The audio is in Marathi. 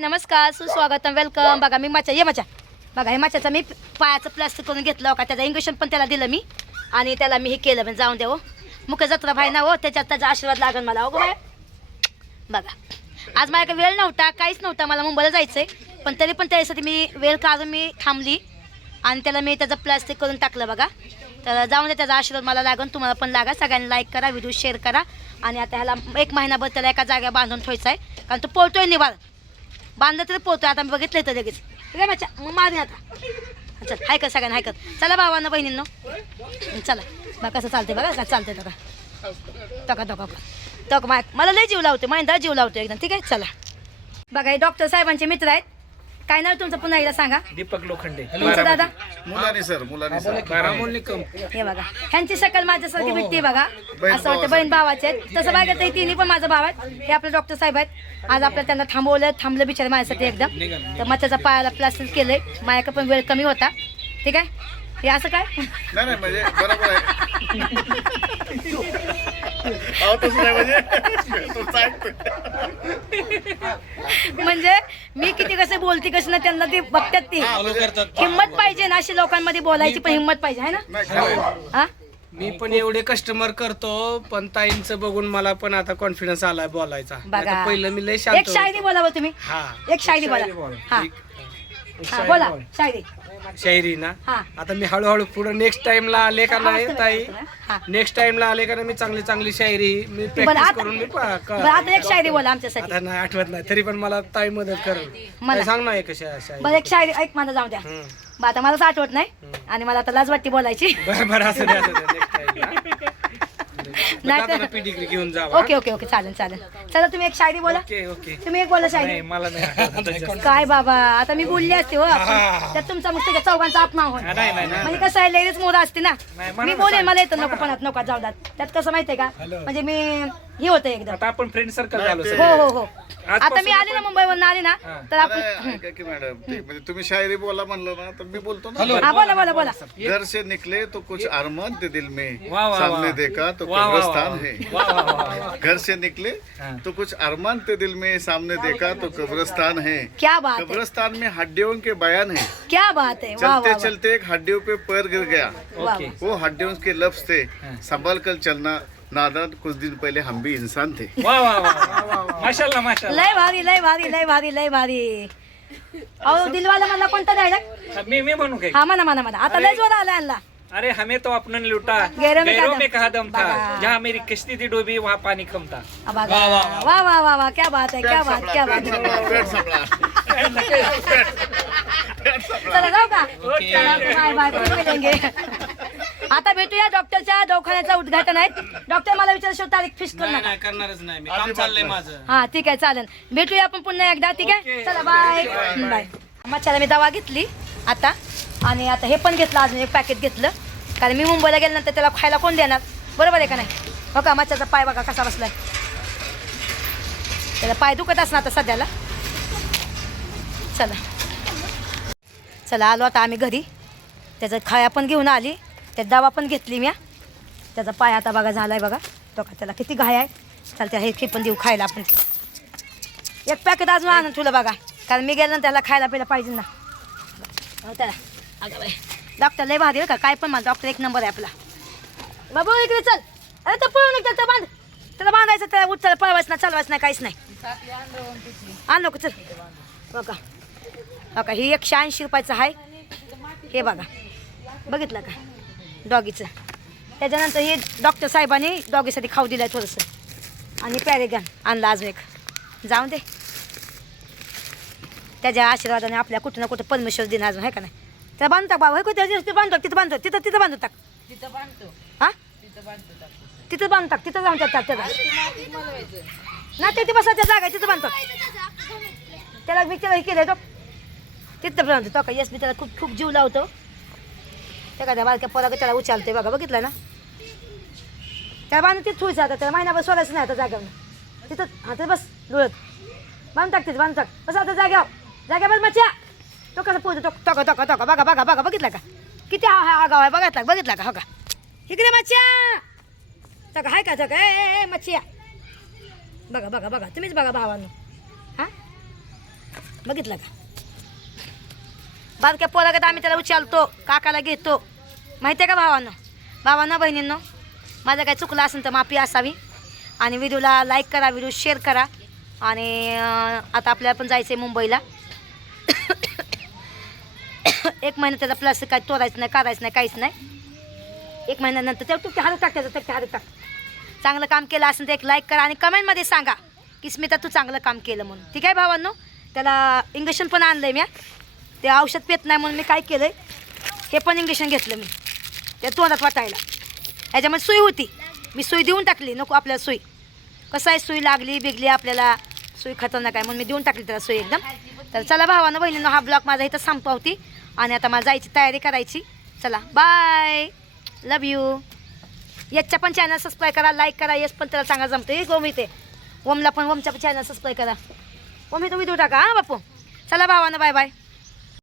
नमस्कार, सुस्वागतम, वेलकम. बघा मी मच्छा ये मच्छा बघा हे मच्छाचा मी पायाचं प्लास्टिक करून घेतलं का त्याचा इंजेक्शन पण त्याला दिलं मी आणि त्याला मी हे केलं म्हणजे जाऊन द्या हो मुख्य जत्रा भाई ना हो त्याच्यात त्याचा आशीर्वाद लागेल मला हो बाय. बघा आज माझ्याकडे वेळ नव्हता काहीच नव्हता मला मुंबईला जायचं आहे पण तरी पण त्यासाठी मी वेळ काढून मी थांबली आणि त्याला मी त्याचं प्लास्टिक करून टाकलं बघा. तर जाऊन दे त्याचा आशीर्वाद मला लागेल तुम्हाला पण लागा. सगळ्यांनी लाईक करा व्हिडिओ शेअर करा आणि आता ह्याला 1 महिनाभर त्याला एका जागेवर बांधून ठेवायचं आहे कारण तो पळतोय निवाल बांधलं तरी पोहतोय. आता मी बघितलं तर लगेच ठीक आहे मच्छा मग मारेन आता. चल हाय कर सगळ्यांना हाय कर चला भावांना बहिणींनो चला बघा कसं चालते बघा कसं चालते टका टका टका मला लय जीव लावते महिंदा जीव लावतो एकदम ठीक आहे. चला बघा हे डॉक्टर साहेबांचे मित्र आहेत. काय नाव तुमचं पुन्हा एकदा सांगा. दीपक लोखंडे. तुमचं दादा मुलानी सर हे बघा ह्यांची शकल माझ्यासारखी भेटते बघा असं वाटतं बहीण भावाचे आहेत तसं बघा तर तिन्ही पण माझा भाव आहेत. हे आपले डॉक्टर साहेब आहेत. आज आपल्याला त्यांना थांबलं बिचारे माझ्यासाठी एकदम. तर मच्छाचा पायाला प्लास्टर केलंय माझ्याकडे पण वेळ कमी होता ठीक आहे. हे असं काय नाही म्हणजे बरोबर म्हणजे मी किती कसं बोलते कसं ना त्यांना ते बघतात ती हिंमत पाहिजे ना अशी लोकांमध्ये बोलायची पण हिंमत पाहिजे आहे ना. हा मी पण एवढे कस्टमर करतो पण ताईंचं बघून मला पण आता कॉन्फिडन्स आलाय बोलायचा. बघा. नाहीतर पहिलं मी लय एक शांत शायरी बोला बरं तुम्ही. हा एक शायरी बोला. हा हा बोला शायरी. शायरी ना हा. आता मी हळूहळू पुढे नेक्स्ट टाइमला आले का नाही ताई हा. नेक्स्ट टाइमला आले का नाही मी चांगली चांगली शायरी मी बरं प्रॅक्टिस आता करून मी बरं आता एक शायरी बोला आमच्यासाठी. आता नाही आठवत नाही तरी पण मला ताई मदत करेल. मला. सांग ना एक शायरी. बरं एक शायरी ऐक माझा जाऊ द्या. हम्म. बरं आता मलाच आठवत नाही आणि मला आता लाज वाटते बोलायची. बरं बरं असं दे नेक्स्ट नाही टाइम तर पी डिग्री घेऊन जावा. ओके ओके ओके चालेल चालेल. चला तुम्ही एक शायरी बोला. Okay okay. तुम्ही एक बोला शायरी. नाही मला नाही आठवत. काय बाबा आता मी बोलली असते हो त्यात तुमचा मग त्या चौघांचा अपमान होईल नाही, नाही, नाही. म्हणजे कसं आहे लेडीज मोरा असते ना नाही, मला मी ना बोलेन सांग. मला येतं नको पण नको जाऊ द्यात त्यात कसं माहितीये का म्हणजे मी हे होतं एकदम. आता आपण फ्रेंड सर्कल झालो सर. हो हो हो आजपासून आता मी आली ना मुंबईवरून आली ना तर आपण ऐका की मॅडम ते म्हणजे तुम्ही शायरी बोला म्हणलं ना तर मी बोलतो ना. हा बोला बोला बोला. घर से निकले तो कुछ अरमान थे दिल में वाह, वाह, सामने वाह। देखा तो वाह, वाह, कब्रिस्तान वाह। है. वाह, वाह, वाह, वाह। घर से निकले हाँ। तो कुछ अरमान थे दिल में सामने देखा तो कब्रिस्तान है. क्या बात है कब्रिस्तान में हड्डियों के बयान है. क्या बात है वाह चलते वाह चलते एक हड्डियों पे पैर गिर गया. वाह ओके. वो हड्डियों के लफ्ज थे संभल कर चलना नादान कुछ दिन पहले हम भी इंसान थे. वाह वाह वाह माशाल्लाह माशाल्लाह. लय भारी लय भारी लय भारी लय भारी. अहो दिलवाला मला कोणता द्यायला मी म्हणू काय. हा म्हणा म्हणा म्हणा आता लय जोर आला आणला. अरे हमें तो अपना लूटा गैरों में गैरों कहा में कहा दम था बघा. जहाँ मेरी किश्ती थी डूबी वहाँ पानी कम था. वाह वाह वाह वाह क्या बात है क्या बात क्या बात है. पेट संपला. चला जाऊ का चला, बाय बाय पुढे मिळेंगे. आता भेटूया डॉक्टरच्या दवाखान्याचं उद्घाटन आहे. डॉक्टर मला विचार तारीख फिक्स करू नका. करणारच नाही मी काम चाललंय माझं. हा ठीक आहे चालेल भेटूया आपण पुन्हा एकदा ठीक आहे. चला बाय बाय. मच्छाला मी दवा घेतली आता आणि आता हे पण घेतलं अजून एक पॅकेट घेतलं कारण मी मुंबईला गेल्यानंतर त्याला खायला कोण देणार बरोबर आहे का नाही. हो का मच्छाचा पाय बघा कसा बसलाय त्याला पाय दुखत असणार आता सध्याला. चला चला आलो आता आम्ही घरी त्याचं खाया पण घेऊन आली त्या दवा पण घेतली मी. त्याचा पाय आता बघा झालाय बघा तो का त्याला किती घाय आहे. चालते हे पण देऊ खायला आपण एक पॅकेट अजून आणून ठेवलं बघा कारण मी गेलं त्याला खायला प्यायला पाहिजे ना. हो त्याला अगं बाई डॉक्टर लय भारी का काय पण मला डॉक्टर एक नंबर आहे आपला. बाबू इकडे चल अरे तर पळून त्याला बांध त्याला बांधायचं त्याला उठलं पळवायचं ना चालवायचं नाही काहीच नाही. आण नको चल बघा बघा ही 180 रुपयाचं आहे हे बघा बघितलं का डॉगीचं. त्याच्यानंतर हे डॉक्टर साहेबांनी डॉगीसाठी खाऊ दिलं आहे थोडंसं आणि पॅरेगन आणलं अजून एक. जाऊन दे त्याच्या आशीर्वादाने आपल्या कुठं ना कुठं परमेश्वर दिन अजून आहे का नाही. त्याला बांधू टाक बाबा हे तिथं बांधतो तिथं बांधतो तिथं बांधू टाक हां तिथं बांधू टाक तिथं जाऊन टाक त्याला ना तिथे बसा त्या जागा तिथं बांधतो त्याला मी त्याला हे केलं तो तिथं बांधतो तो का यस मी त्याला खूप खूप जीव लावतो. त्या का त्या बारक्या पोराला त्याला उचलते बघा बघितलं ना त्याला बांधून तिथं ठेवायचं आता त्याला महिनाभर सोडायचं नाही आता जाग्यावर तिथं हां तर बस डोळत बांधून टाक तिथं बांधून टाक बस आता जाग्यावर मच्छा तो कसं पोहतो तो टोका बघा बघा बघा बघितला का किती आगाव आहे बघितला का हो का इकडे मच्छा तो का हाय का तो का ए मच्छी बघा बघा बघा तुम्हीच बघा भावांनो हां बघितलं का बारक्या पोरागत आम्ही त्याला उचलतो काकाला घेतो माहिती आहे का भावांनो बहिणींनो माझं काय चुकलं असेल तर माफी असावी आणि व्हिडिओला लाईक करा व्हिडिओ शेअर करा आणि आता आपल्याला पण जायचं आहे मुंबईला 1 महिना त्याचा प्लस काय तोडायचं नाही करायचं नाही काहीच नाही 1 महिन्यानंतर तेव्हा तू हात टाक त्याचं ते हात टाक चांगलं काम केलं असेल तर एक लाईक करा आणि कमेंटमध्ये सांगा की स्मिता तू चांगलं काम केलं म्हणून ठीक आहे भावांनो त्याला इंजेक्शन पण आणलं आहे मी ते औषध पेत नाही म्हणून मी काय केलं आहे हे पण इंजेक्शन घेतलं मी त्या तोंडात वाटायला ह्याच्यामध्ये सुई होती मी सुई देऊन टाकली नको आपल्याला सुई कसं आहे सुई लागली बिगली आपल्याला सुई खतरनाक आहे म्हणून मी देऊन टाकली त्याला सुई एकदम तर चला भावानं बहिणींनो हा ब्लॉग माझा इथं संपवती आणि आता मला जायची तयारी करायची चला बाय लव यू याच्या पण चॅनल सबस्क्राईब करा लाईक करा यस पण त्याला चांगला जमते गोम इथे ओमला पण ओमचा पण चॅनल सबस्क्राईब करा ओम हे तुम्ही देऊ टाका हां बापू चला भावानं बाय बाय